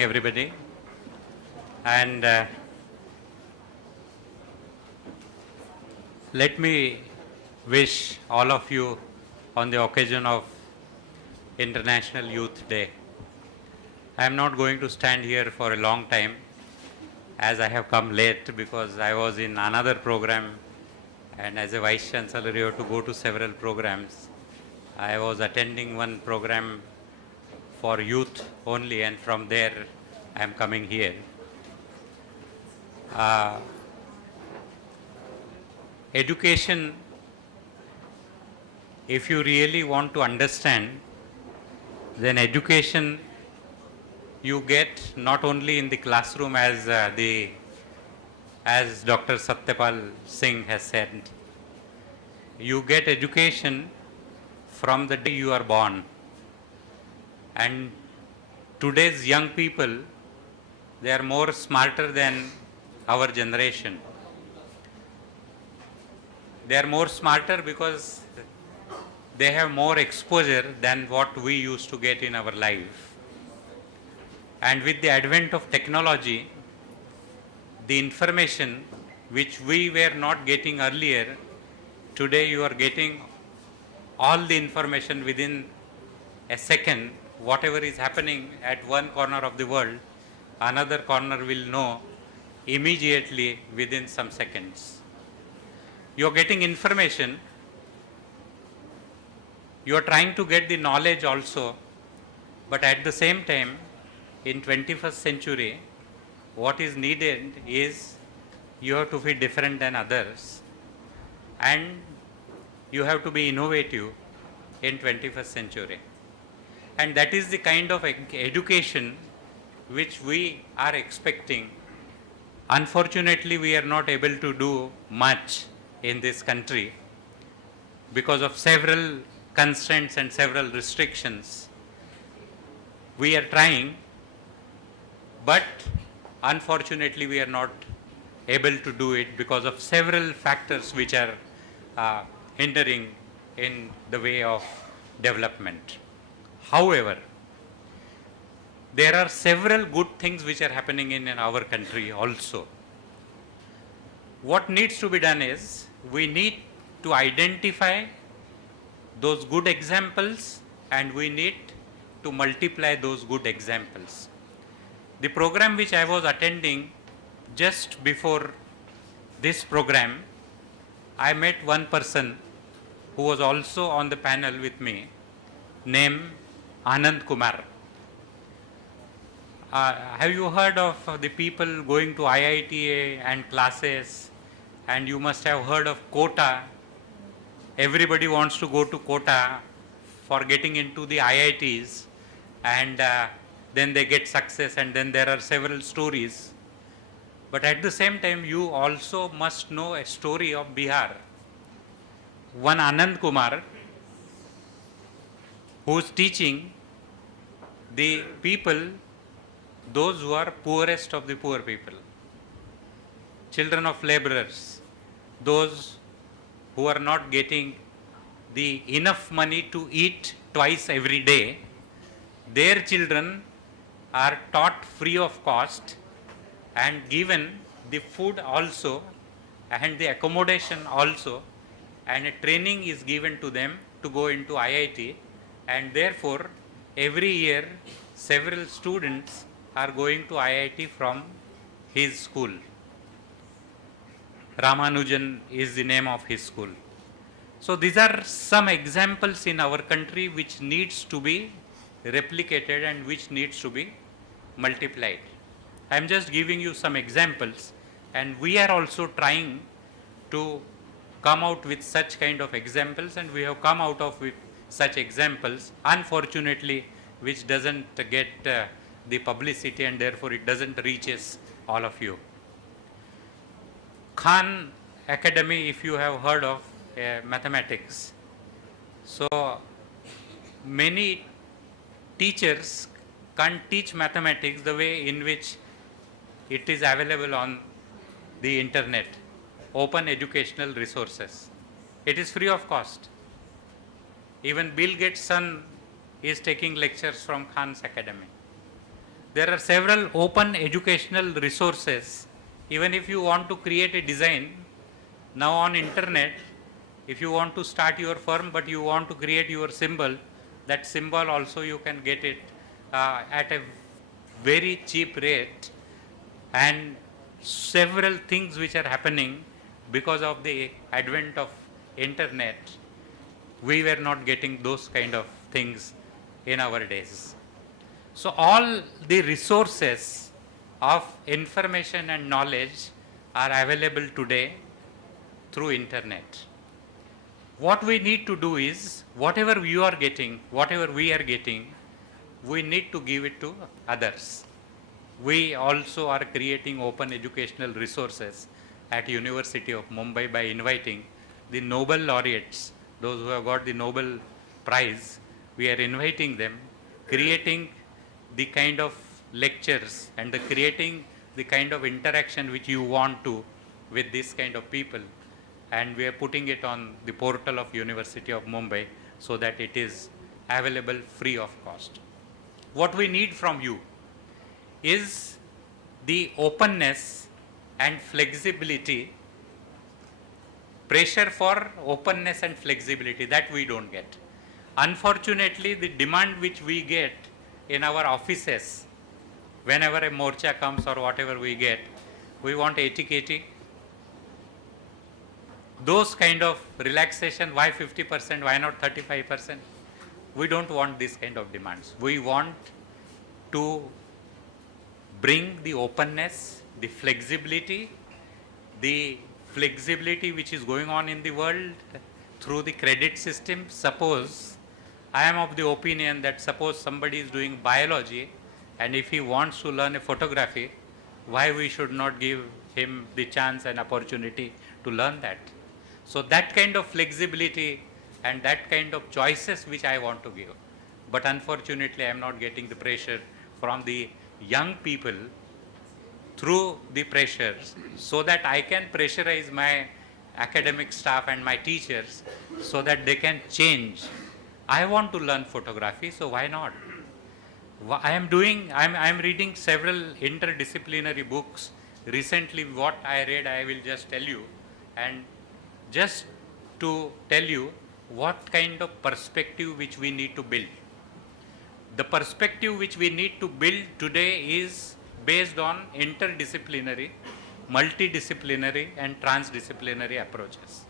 everybody, and let me wish all of you on the occasion of International Youth Day. I am not going to stand here for a long time as I have come late because I was in another program, and as a Vice Chancellor you have to go to several programs. I was attending one program for youth only, and from there I am coming here. Education, if you really want to understand, then education you get not only in the classroom as Dr. Satyapal Singh has said. You get education from the day you are born. And today's young people, they are more smarter than our generation. They are more smarter because they have more exposure than what we used to get in our life. And with the advent of technology, the information which we were not getting earlier, today you are getting all the information within a second. Whatever is happening at one corner of the world, another corner will know immediately within some seconds. You are getting information, you are trying to get the knowledge also, but at the same time, in 21st century, what is needed is you have to be different than others, and you have to be innovative in 21st century. And that is the kind of education which we are expecting. Unfortunately, we are not able to do much in this country because of several constraints and several restrictions. We are trying, but unfortunately we are not able to do it because of several factors which are hindering in the way of development. However, there are several good things which are happening in our country also. What needs to be done is we need to identify those good examples, and we need to multiply those good examples. The program which I was attending, just before this program, I met one person who was also on the panel with me, named Anand Kumar. Have you heard of the people going to IITA and classes? And you must have heard of quota. Everybody wants to go to quota for getting into the IITs, and then they get success, and then there are several stories. But at the same time, you also must know a story of Bihar. One Anand Kumar, who is teaching the people, those who are poorest of the poor people, children of laborers, those who are not getting the enough money to eat twice every day, their children are taught free of cost and given the food also and the accommodation also, and a training is given to them to go into IIT, and therefore every year several students are going to IIT from his school. Ramanujan is the name of his school. So these are some examples in our country which needs to be replicated and which needs to be multiplied. I am just giving you some examples, and we are also trying to come out with such kind of examples, and we have come out of with such examples, unfortunately, which doesn't get the publicity, and therefore it doesn't reaches all of you. Khan Academy, if you have heard of mathematics. So many teachers can't teach mathematics the way in which it is available on the internet, open educational resources. It is free of cost. Even Bill Gates' son is taking lectures from Khan's Academy. There are several open educational resources. Even if you want to create a design, now on internet, if you want to start your firm but you want to create your symbol, that symbol also you can get it at a very cheap rate, and several things which are happening because of the advent of internet. We were not getting those kind of things in our days. So all the resources of information and knowledge are available today through internet. What we need to do is, whatever you are getting, whatever we are getting, we need to give it to others. We also are creating open educational resources at University of Mumbai by inviting the Nobel laureates, those who have got the Nobel Prize. We are inviting them, creating the kind of lectures and creating the kind of interaction which you want to with this kind of people, and we are putting it on the portal of University of Mumbai so that it is available free of cost. What we need from you is the openness and flexibility, pressure for openness and flexibility that we don't get. Unfortunately, the demand which we get in our offices, whenever a morcha comes or whatever we get, we want 80-80. Those kind of relaxation, why 50%, why not 35%? We don't want this kind of demands. We want to bring the openness, the flexibility which is going on in the world through the credit system. Suppose, I am of the opinion that suppose somebody is doing biology and if he wants to learn a photography, why we should not give him the chance and opportunity to learn that? So that kind of flexibility and that kind of choices which I want to give. But unfortunately, I am not getting the pressure from the young people through the pressures, so that I can pressurize my academic staff and my teachers so that they can change. I want to learn photography, so why not? I am reading several interdisciplinary books. Recently, what I read, I will just tell you, and just to tell you what kind of perspective which we need to build. The perspective which we need to build today is based on interdisciplinary, multidisciplinary and transdisciplinary approaches.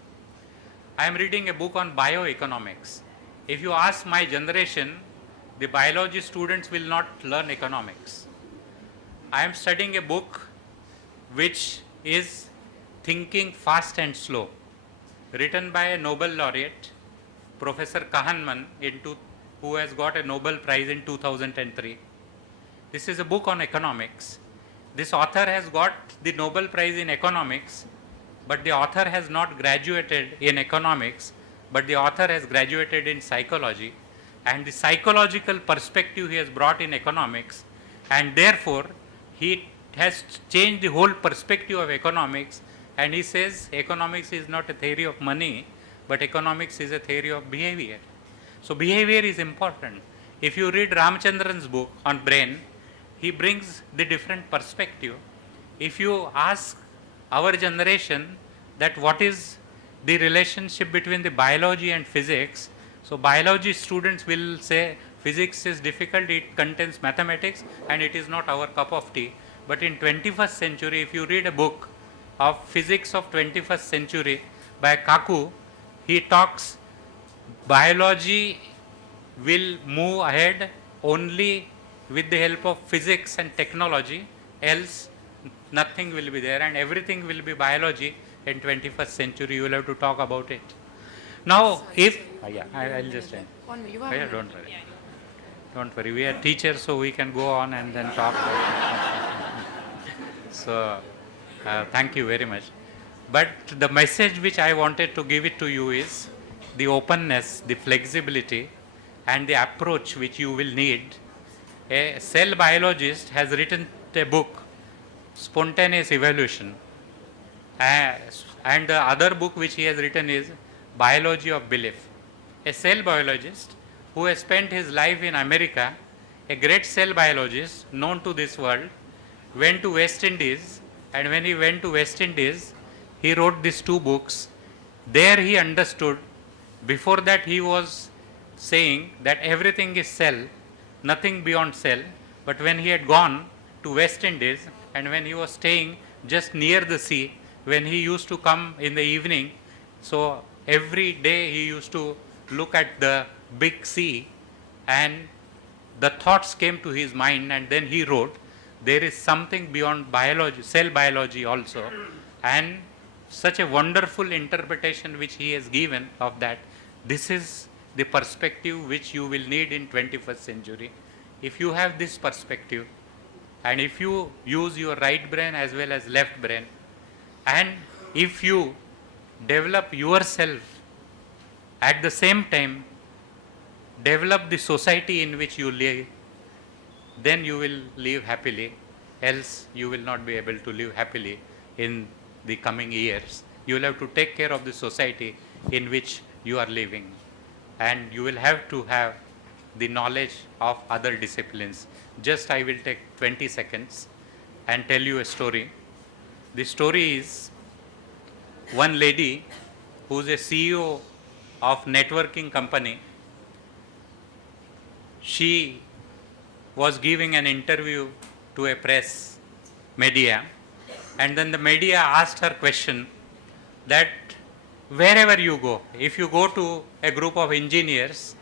I am reading a book on bioeconomics. If you ask my generation, the biology students will not learn economics. I am studying a book which is Thinking Fast and Slow, written by a Nobel laureate, Professor Kahneman, who has got a Nobel Prize in 2003. This is a book on economics. This author has got the Nobel Prize in economics, but the author has not graduated in economics, but the author has graduated in psychology, and the psychological perspective he has brought in economics, and therefore he has changed the whole perspective of economics, and he says economics is not a theory of money, but economics is a theory of behavior. So behavior is important. If you read Ramachandran's book on brain, he brings the different perspective. If you ask our generation that what is the relationship between the biology and physics, so biology students will say physics is difficult, it contains mathematics and it is not our cup of tea. But in 21st century, if you read a book of physics of 21st century by Kaku, he talks biology will move ahead only with the help of physics and technology, else nothing will be there and everything will be biology in 21st century. You will have to talk about it. Now, if, I'll just end. Don't worry. Don't worry. We are teachers, so we can go on and then talk. So, thank you very much. But the message which I wanted to give it to you is the openness, the flexibility, and the approach which you will need. A cell biologist has written a book, Spontaneous Evolution, and the other book which he has written is Biology of Belief. A cell biologist who has spent his life in America a great cell biologist known to this world, went to West Indies, and when he went to West Indies, he wrote these two books. There he understood, before that he was saying that everything is cell, nothing beyond cell, but when he had gone to West Indies and when he was staying just near the sea, when he used to come in the evening, so every day he used to look at the big sea, and the thoughts came to his mind, and then he wrote, there is something beyond biology, cell biology also, and such a wonderful interpretation which he has given of that. This is the perspective which you will need in 21st century. If you have this perspective, and if you use your right brain as well as left brain, and if you develop yourself at the same time, develop the society in which you live, then you will live happily, else you will not be able to live happily in the coming years. You will have to take care of the society in which you are living, and you will have to have the knowledge of other disciplines. Just I will take 20 seconds and tell you a story. The story is one lady who is a CEO of networking company. She was giving an interview to a press media, and then the media asked her question that wherever you go, if you go to a group of engineers,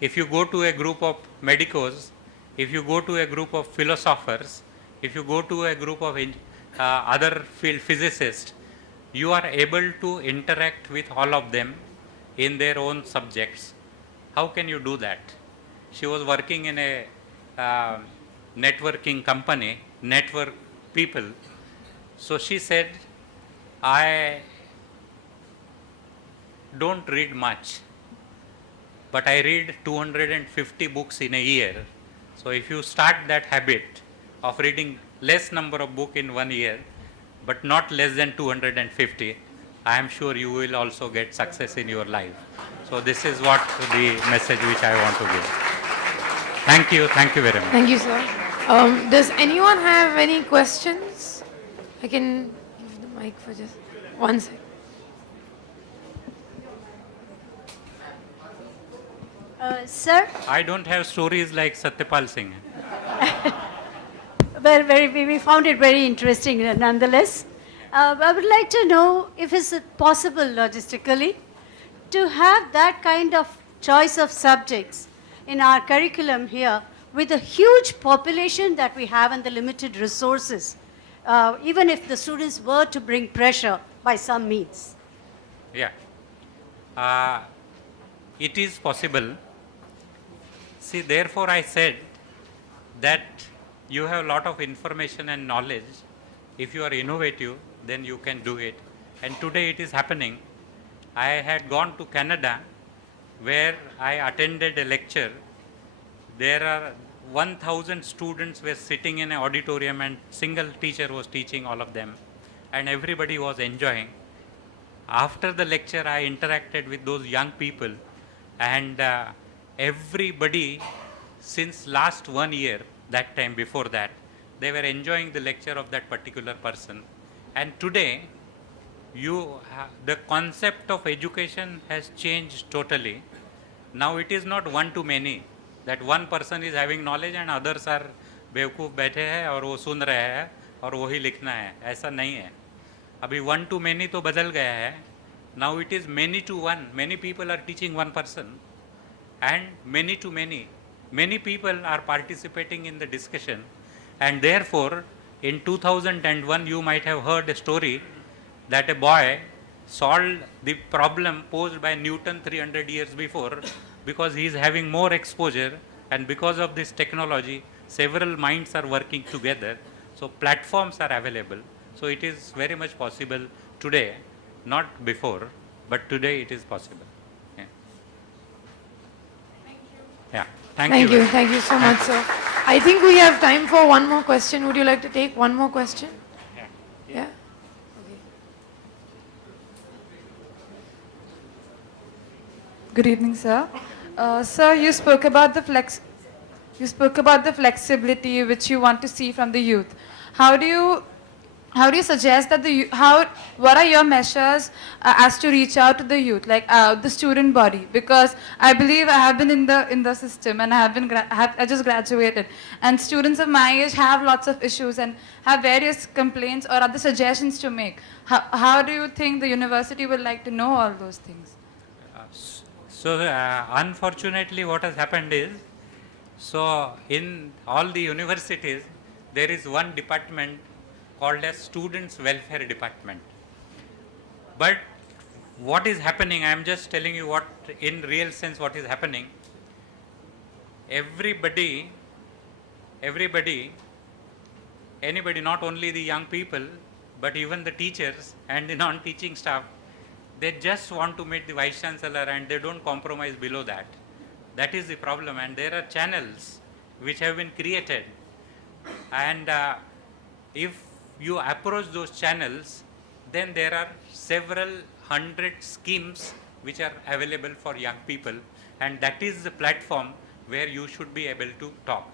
if you go to a group of medicos, if you go to a group of philosophers, if you go to a group of other field physicists, you are able to interact with all of them in their own subjects. How can you do that? She was working in a networking company, network people. So she said, I don't read much, but I read 250 books in a year. So if you start that habit of reading less number of books in 1 year, but not less than 250, I am sure you will also get success in your life. So this is what the message which I want to give. Thank you very much. Thank you, sir. Does anyone have any questions? I can give the mic for just 1 second. Sir? I don't have stories like Satyapal Singh. Well, we found it very interesting nonetheless. I would like to know if it's possible logistically to have that kind of choice of subjects in our curriculum here with the huge population that we have and the limited resources, even if the students were to bring pressure by some means. Yeah. It is possible. See, therefore I said that you have a lot of information and knowledge. If you are innovative, then you can do it. And today it is happening. I had gone to Canada where I attended a lecture. There are 1,000 students were sitting in an auditorium, and single teacher was teaching all of them, and everybody was enjoying. After the lecture, I interacted with those young people, and everybody since last 1 year, that time before that, they were enjoying the lecture of that particular person. And today, the concept of education has changed totally. Now it is not one to many, that one person is having knowledge and others are बेवकूफ़ बैठे हैं और वो सुन रहे हैं और वही लिखना है. ऐसा नहीं है. अभी one to many तो बदल गया है. Now it is many to one. Many people are teaching one person, and many to many. Many people are participating in the discussion, and therefore in 2001 you might have heard a story that a boy solved the problem posed by Newton 300 years before, because he is having more exposure, and because of this technology several minds are working together. So platforms are available. So it is very much possible today, not before, but today it is possible. Yeah. Yeah. Thank you. Thank you so much, sir. I think we have time for one more question. Would you like to take one more question? Yeah. Yeah? Good evening, sir. Sir, you spoke about the You spoke about the flexibility which you want to see from the youth. How do you suggest that what are your measures as to reach out to the youth, like the student body? Because I believe I have been in the system, and I just graduated, and students of my age have lots of issues and have various complaints or other suggestions to make. How do you think the university would like to know all those things? So unfortunately what has happened is, so in all the universities there is one department called as Students Welfare Department. But what is happening, I am just telling you what in real sense what is happening. Everybody, anybody, not only the young people, but even the teachers and the non-teaching staff, they just want to meet the Vice Chancellor and they don't compromise below that. That is the problem, and there are channels which have been created, and if you approach those channels, then there are several hundred schemes which are available for young people, and that is the platform where you should be able to talk.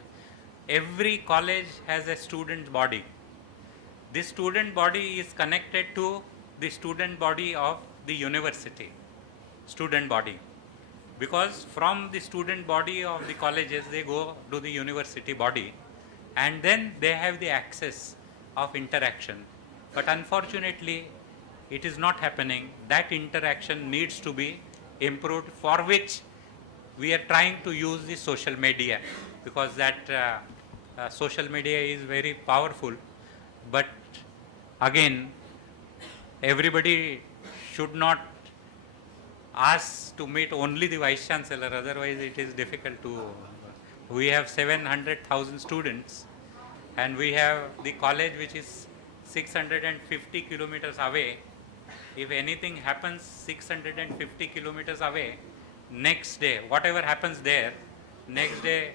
Every college has a student body. This student body is connected to the student body of the university, student body. Because from the student body of the colleges, they go to the university body, and then they have the access of interaction. But unfortunately, it is not happening. That interaction needs to be improved, for which we are trying to use the social media, because that social media is very powerful. But again, everybody should not ask to meet only the Vice Chancellor, otherwise it is difficult to. We have 700,000 students, and we have the college which is 650 kilometers away. If anything happens 650 kilometers away, next day, whatever happens there, next day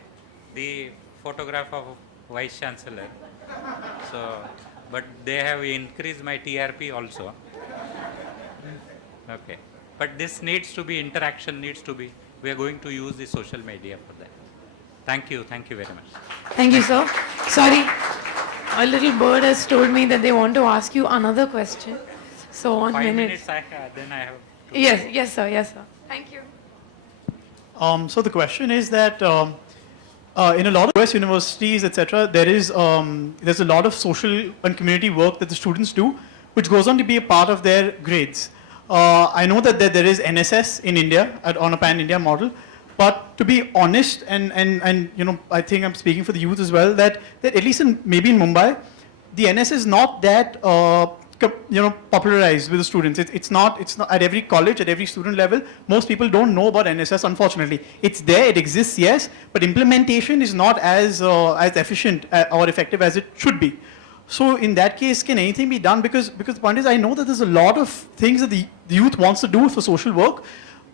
the photograph of Vice Chancellor. So, but they have increased my TRP also. Okay. But this needs to be, interaction needs to be, we are going to use the social media for that. Thank you very much. Thank you, sir. Sorry, a little bird has told me that they want to ask you another question. So 1 5 minute. minutes, then I have to. Yes, sir. Thank you. So the question is that in a lot of US universities, etc., there's a lot of social and community work that the students do, which goes on to be a part of their grades. I know that there is NSS in India on a pan-India model, but to be honest, and you know, I think I'm speaking for the youth as well, that at least maybe in Mumbai, the NSS is not that popularized with the students. It's not at every college, at every student level. Most people don't know about NSS, unfortunately. It's there, it exists, yes, but implementation is not as efficient or effective as it should be. So in that case, can anything be done? Because the point is, I know that there's a lot of things that the youth wants to do for social work,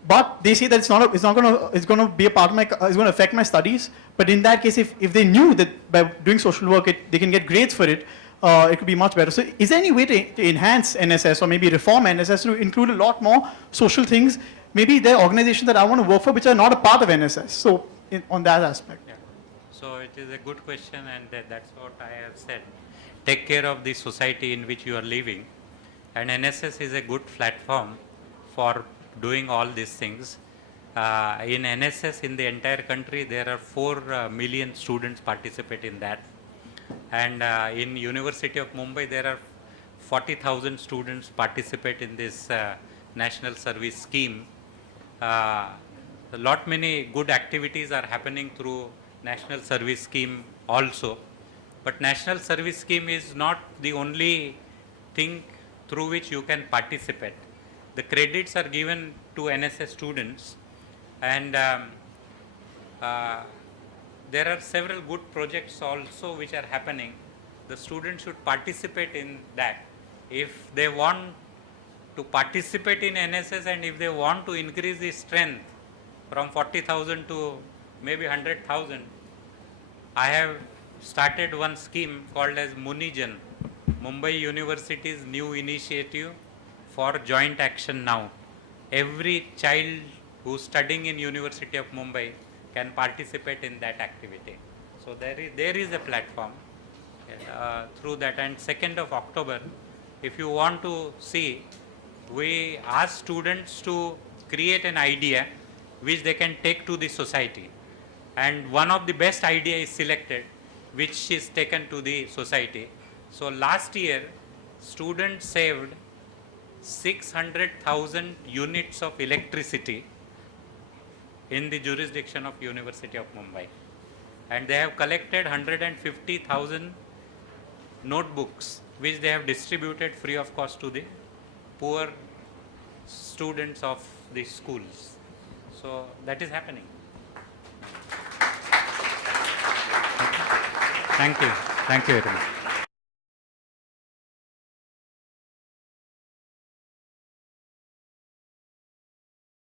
but they say that it's going to be a part of it's going to affect my studies. But in that case, if they knew that by doing social work, they can get grades for it, it could be much better. So is there any way to enhance NSS or maybe reform NSS to include a lot more social things? Maybe there are organizations that I want to work for which are not a part of NSS. So on that aspect. Yeah. So it is a good question, and that's what I have said. Take care of the society in which you are living, and NSS is a good platform for doing all these things. In NSS in the entire country, there are 4 million students participate in that, and in University of Mumbai there are 40,000 students participate in this national service scheme. A lot many good activities are happening through national service scheme also. But national service scheme is not the only thing through which you can participate. The credits are given to NSS students, and there are several good projects also which are happening. The students should participate in that. If they want to participate in NSS, and if they want to increase the strength from 40,000 to maybe 100,000, I have started one scheme called as Munijan, Mumbai University's new initiative for joint action now. Every child who's studying in University of Mumbai can participate in that activity. So there is a platform through that. And 2nd of October, if you want to see, we ask students to create an idea which they can take to the society. And one of the best idea is selected, which is taken to the society. So last year, students saved 600,000 units of electricity in the jurisdiction of University of Mumbai. And they have collected 150,000 notebooks which they have distributed free of cost to the poor students of the schools. So that is happening. Thank you. Thank you very much.